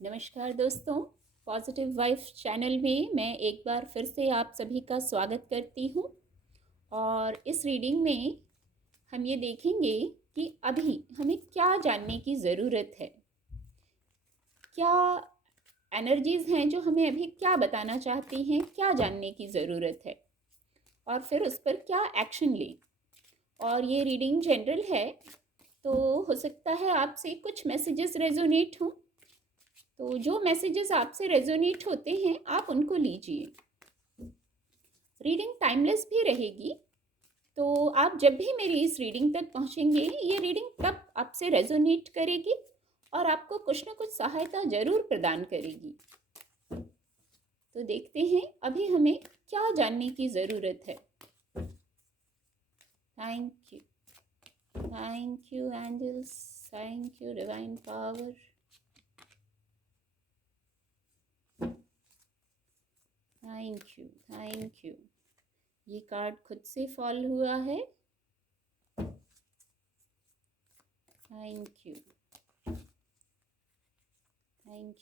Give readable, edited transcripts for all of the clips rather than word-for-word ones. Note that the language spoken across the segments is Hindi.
नमस्कार दोस्तों, पॉजिटिव वाइफ चैनल में मैं एक बार फिर से आप सभी का स्वागत करती हूँ। और इस रीडिंग में हम ये देखेंगे कि अभी हमें क्या जानने की ज़रूरत है, क्या एनर्जीज़ हैं जो हमें अभी क्या बताना चाहती हैं, क्या जानने की ज़रूरत है और फिर उस पर क्या एक्शन लें। और ये रीडिंग जनरल है, तो हो सकता है आपसे कुछ मैसेजेस रेजोनेट हों, तो जो मैसेजेस आपसे रेजोनेट होते हैं आप उनको लीजिए। रीडिंग टाइमलेस भी रहेगी, तो आप जब भी मेरी इस रीडिंग तक पहुंचेंगे ये रीडिंग तब आपसे रेजोनेट करेगी और आपको कुछ ना कुछ सहायता जरूर प्रदान करेगी। तो देखते हैं अभी हमें क्या जानने की ज़रूरत है। Thank you angels, thank you divine power. Thank you. ये कार्ड खुद से फॉल हुआ है। Thank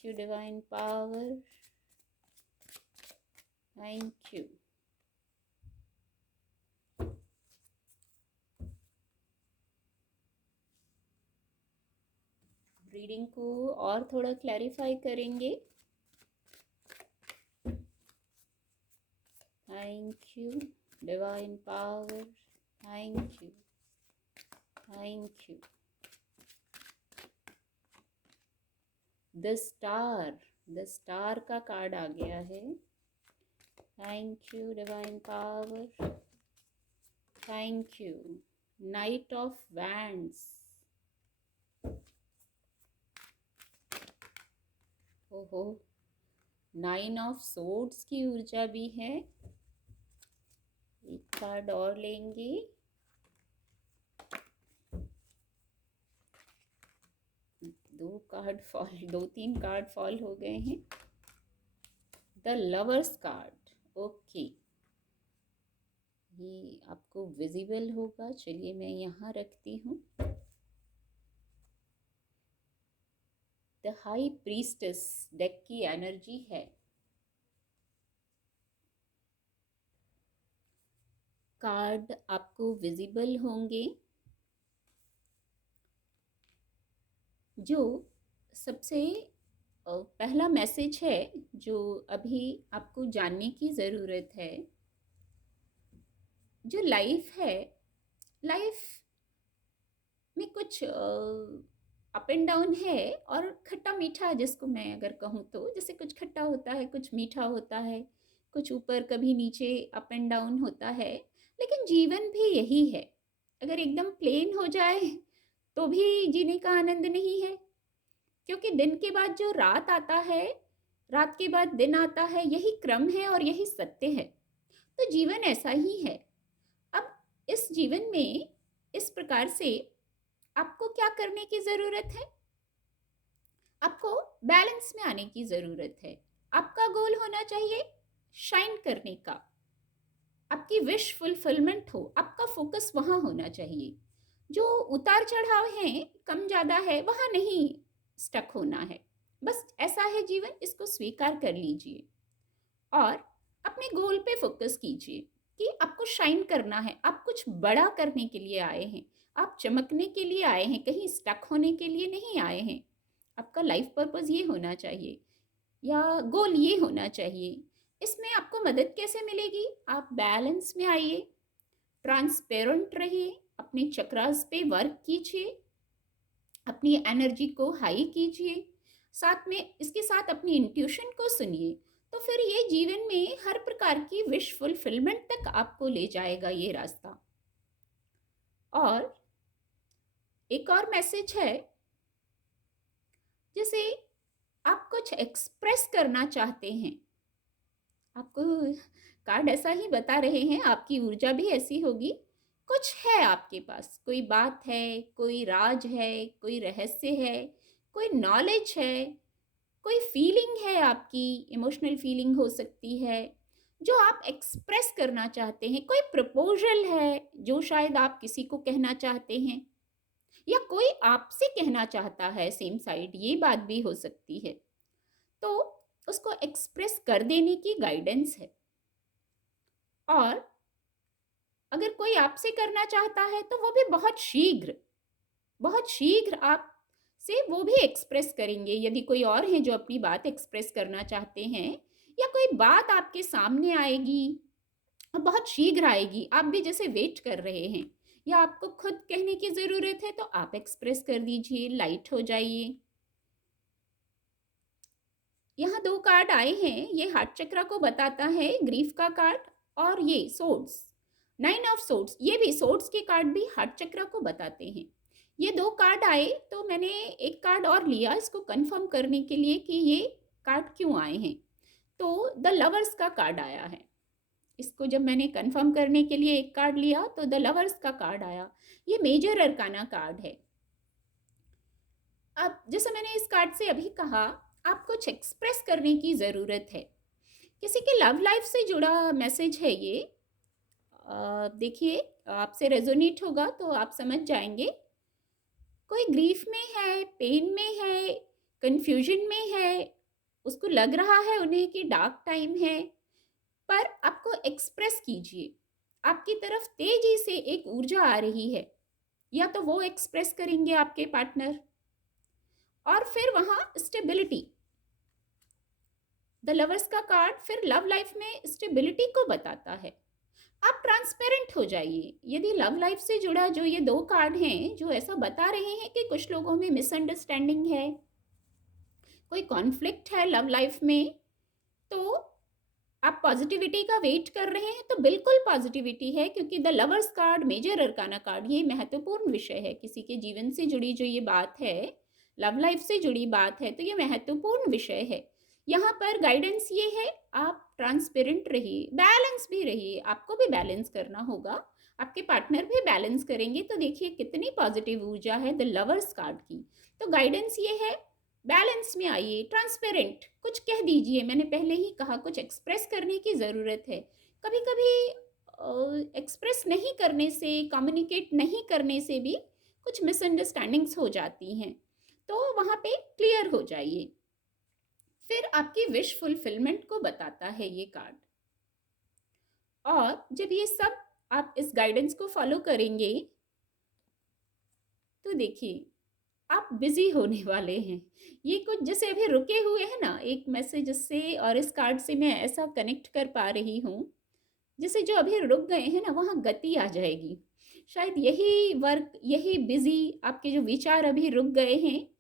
you divine power. Thank you. Reading को और थोड़ा क्लैरिफाई करेंगे। Thank you divine power. Thank you. The star का कार्ड आ गया है। Thank you divine power. Thank you. Knight of Wands. ओहो, 9 ऑफ सोर्ड्स की ऊर्जा भी है। एक कार्ड और लेंगे। दो तीन कार्ड फॉल हो गए हैं। द लवर्स कार्ड, ओके, ये आपको विजिबल होगा। चलिए मैं यहाँ रखती हूँ। द हाई प्रीस्टेस डेक की एनर्जी है। कार्ड आपको विजिबल होंगे। जो सबसे पहला मैसेज है जो अभी आपको जानने की ज़रूरत है, जो लाइफ है, लाइफ में कुछ अप एंड डाउन है और खट्टा मीठा, जिसको मैं अगर कहूँ तो जैसे कुछ खट्टा होता है, कुछ मीठा होता है, कुछ ऊपर कभी नीचे अप एंड डाउन होता है। लेकिन जीवन भी यही है। अगर एकदम प्लेन हो जाए तो भी जीने का आनंद नहीं है, क्योंकि दिन के बाद जो रात आता है, रात के बाद दिन आता है, यही क्रम है और यही सत्य है। तो जीवन ऐसा ही है। अब इस जीवन में इस प्रकार से आपको क्या करने की ज़रूरत है? आपको बैलेंस में आने की ज़रूरत है। आपका गोल होना चाहिए शाइन करने का, आपकी विश फुलफिलमेंट हो, आपका फोकस वहाँ होना चाहिए। जो उतार चढ़ाव हैं, कम ज़्यादा है, वहाँ नहीं स्टक होना है। बस ऐसा है जीवन, इसको स्वीकार कर लीजिए और अपने गोल पे फोकस कीजिए कि आपको शाइन करना है। आप कुछ बड़ा करने के लिए आए हैं, आप चमकने के लिए आए हैं, कहीं स्टक होने के लिए नहीं आए हैं। आपका लाइफ पर्पस ये होना चाहिए या गोल ये होना चाहिए। इसमें आपको मदद कैसे मिलेगी? आप बैलेंस में आइए, ट्रांसपेरेंट रहिए, अपने चक्रास पे वर्क कीजिए, अपनी एनर्जी को हाई कीजिए, साथ में इसके साथ अपनी इंट्यूशन को सुनिए। तो फिर ये जीवन में हर प्रकार की विश फुलफिलमेंट तक आपको ले जाएगा ये रास्ता। और एक और मैसेज है, जैसे आप कुछ एक्सप्रेस करना चाहते हैं, आपको कार्ड ऐसा ही बता रहे हैं, आपकी ऊर्जा भी ऐसी होगी। कुछ है आपके पास, कोई बात है, कोई राज है, कोई रहस्य है, कोई नॉलेज है, कोई फीलिंग है, आपकी इमोशनल फीलिंग हो सकती है जो आप एक्सप्रेस करना चाहते हैं। कोई प्रपोजल है जो शायद आप किसी को कहना चाहते हैं या कोई आपसे कहना चाहता है, सेम साइड, ये बात भी हो सकती है। तो उसको एक्सप्रेस कर देने की गाइडेंस है। और अगर कोई आपसे करना चाहता है तो वो भी बहुत शीघ्र आप से वो भी एक्सप्रेस करेंगे। यदि कोई और है जो अपनी बात एक्सप्रेस करना चाहते हैं, या कोई बात आपके सामने आएगी और बहुत शीघ्र आएगी, आप भी जैसे वेट कर रहे हैं, या आपको खुद कहने की ज़रूरत है, तो आप एक्सप्रेस कर दीजिए, लाइट हो जाइए। यहाँ 2 कार्ड आए हैं, ये हार्ट चक्र को बताता है, ग्रीफ का कार्ड, और ये सोर्ड्स, 9 ऑफ सोर्ड्स, ये भी सोर्ड्स के कार्ड भी हार्ट चक्र को बताते हैं। ये 2 कार्ड आए तो मैंने एक कार्ड और लिया इसको कंफर्म करने के लिए कि ये कार्ड क्यों आए हैं। तो द लवर्स का कार्ड आया है। इसको जब मैंने कंफर्म करने के लिए एक कार्ड लिया तो द लवर्स का कार्ड आया। ये मेजर अरकाना कार्ड है। अब जैसे मैंने इस कार्ड से अभी कहा, आप कुछ एक्सप्रेस करने की ज़रूरत है। किसी के लव लाइफ से जुड़ा मैसेज है ये। देखिए, आपसे रेजोनेट होगा तो आप समझ जाएंगे। कोई ग्रीफ में है, पेन में है, कंफ्यूजन में है, उसको लग रहा है उन्हें कि डार्क टाइम है, पर आपको एक्सप्रेस कीजिए। आपकी तरफ तेजी से एक ऊर्जा आ रही है, या तो वो एक्सप्रेस करेंगे आपके पार्टनर। और फिर वहाँ स्टेबिलिटी, द लवर्स का कार्ड फिर लव लाइफ में स्टेबिलिटी को बताता है। आप ट्रांसपेरेंट हो जाइए। यदि लव लाइफ से जुड़ा जो ये 2 कार्ड हैं जो ऐसा बता रहे हैं कि कुछ लोगों में मिसअंडरस्टैंडिंग है, कोई कॉन्फ्लिक्ट है लव लाइफ में, तो आप पॉजिटिविटी का वेट कर रहे हैं, तो बिल्कुल पॉजिटिविटी है, क्योंकि the lovers card, major arcana card, ये महत्वपूर्ण विषय है। किसी के जीवन से जुड़ी जो ये बात है, लव लाइफ से जुड़ी बात है, तो ये महत्वपूर्ण विषय है। यहाँ पर गाइडेंस ये है, आप ट्रांसपेरेंट रहिए, बैलेंस भी रहिए। आपको भी बैलेंस करना होगा, आपके पार्टनर भी बैलेंस करेंगे। तो देखिए कितनी पॉजिटिव ऊर्जा है द लवर्स कार्ड की। तो गाइडेंस ये है, बैलेंस में आइए, ट्रांसपेरेंट, कुछ कह दीजिए। मैंने पहले ही कहा, कुछ एक्सप्रेस करने की ज़रूरत है। कभी कभी एक्सप्रेस नहीं करने से, कम्युनिकेट नहीं करने से भी कुछ मिसअंडरस्टैंडिंग्स हो जाती हैं, तो वहाँ पे क्लियर हो जाइए। फिर आपकी विश फुलफिलमेंट को बताता है ये कार्ड। और जब ये सब आप इस गाइडेंस को फॉलो करेंगे, तो देखिए आप बिजी होने वाले हैं। ये कुछ जैसे अभी रुके हुए हैं ना एक मैसेज से, और इस कार्ड से मैं ऐसा कनेक्ट कर पा रही हूँ, जैसे जो अभी रुक गए हैं ना, वहाँ गति आ जाएगी। शायद यही वर्क, यही बिजी, आपके जो विचार अभी रुक गए हैं,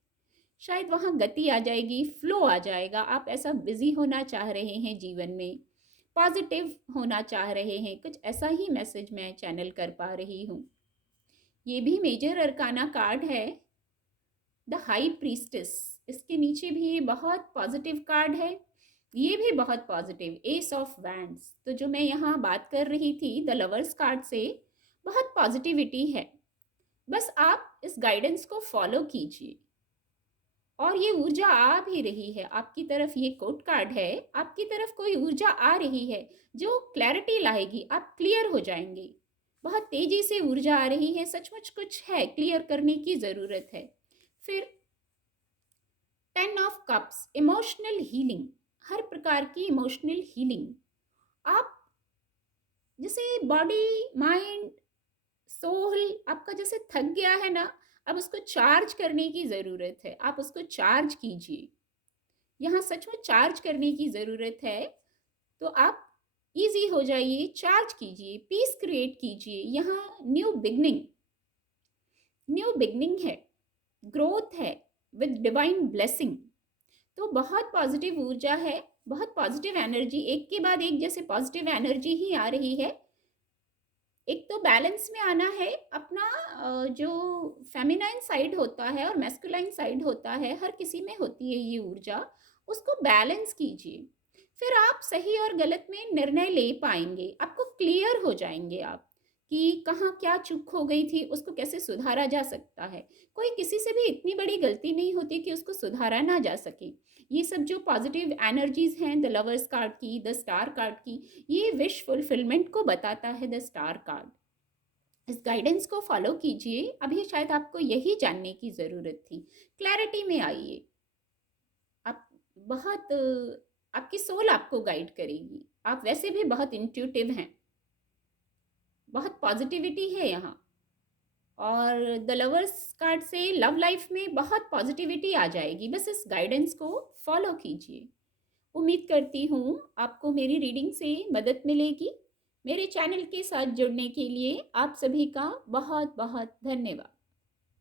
शायद वहाँ गति आ जाएगी, फ्लो आ जाएगा। आप ऐसा बिजी होना चाह रहे हैं जीवन में, पॉजिटिव होना चाह रहे हैं, कुछ ऐसा ही मैसेज मैं चैनल कर पा रही हूँ। ये भी मेजर अरकाना कार्ड है, द हाई प्रीस्टेस। इसके नीचे भी ये बहुत पॉजिटिव कार्ड है, ये भी बहुत पॉजिटिव, एस ऑफ वैंड्स। तो जो मैं यहाँ बात कर रही थी द लवर्स कार्ड से, बहुत पॉजिटिविटी है। बस आप इस गाइडेंस को फॉलो कीजिए, और ये ऊर्जा आ भी रही है आपकी तरफ। ये कोट कार्ड है, आपकी तरफ कोई ऊर्जा आ रही है जो क्लैरिटी लाएगी, आप क्लियर हो जाएंगे। बहुत तेजी से ऊर्जा आ रही है, सचमुच कुछ है क्लियर करने की ज़रूरत है। फिर 10 ऑफ कप्स, इमोशनल हीलिंग, हर प्रकार की इमोशनल हीलिंग। आप जैसे बॉडी, माइंड, सोल आपका जैसे थक गया है ना, अब उसको चार्ज करने की ज़रूरत है। आप उसको चार्ज कीजिए, यहाँ सच में चार्ज करने की ज़रूरत है। तो आप इजी हो जाइए, चार्ज कीजिए, पीस क्रिएट कीजिए। यहाँ न्यू बिगनिंग है, ग्रोथ है विद डिवाइन ब्लेसिंग। तो बहुत पॉजिटिव ऊर्जा है, बहुत पॉजिटिव एनर्जी, एक के बाद एक जैसे पॉजिटिव एनर्जी ही आ रही है। एक तो बैलेंस में आना है अपना, जो फेमिनाइन साइड होता है और मैस्कुलाइन साइड होता है, हर किसी में होती है ये ऊर्जा, उसको बैलेंस कीजिए। फिर आप सही और गलत में निर्णय ले पाएंगे, आपको क्लियर हो जाएंगे आप कि कहाँ क्या चूक हो गई थी, उसको कैसे सुधारा जा सकता है। कोई किसी से भी इतनी बड़ी गलती नहीं होती कि उसको सुधारा ना जा सके। ये सब जो पॉजिटिव एनर्जीज हैं द लवर्स कार्ड की, द स्टार कार्ड की, ये विश फुलफिलमेंट को बताता है द स्टार कार्ड। इस गाइडेंस को फॉलो कीजिए। अभी शायद आपको यही जानने की ज़रूरत थी, क्लैरिटी में आइए। आप बहुत आपकी सोल आपको गाइड करेगी। आप वैसे भी बहुत इंट्यूटिव हैं, बहुत पॉजिटिविटी है यहाँ। और द लवर्स कार्ड से लव लाइफ में बहुत पॉजिटिविटी आ जाएगी, बस इस गाइडेंस को फॉलो कीजिए। उम्मीद करती हूँ आपको मेरी रीडिंग से मदद मिलेगी। मेरे चैनल के साथ जुड़ने के लिए आप सभी का बहुत बहुत धन्यवाद।